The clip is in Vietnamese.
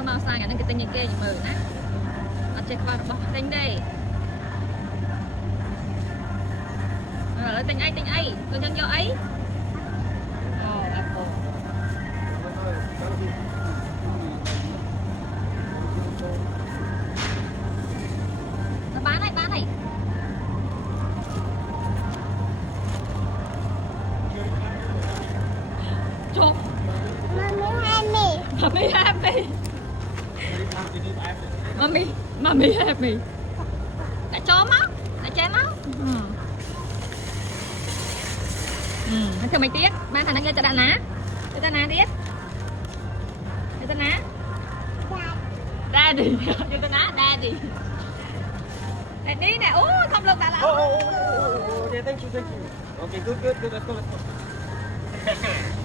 thơ mau sang cái tinh như kia như mờ nè ở trên qua bọc tinh đây rồi tinh ấy tôi chân cho ấy apple nó bán này chụp Mommy happy Mommy happy đã cho máu đã cháy máu thưa mày tiếc ba thằng đang chơi cho đàn ná cho đàn ná tiếc cho đàn ná daddy cho đàn ná daddy đi nè không lục đã là okay, thank you. Okay, good. Let's go.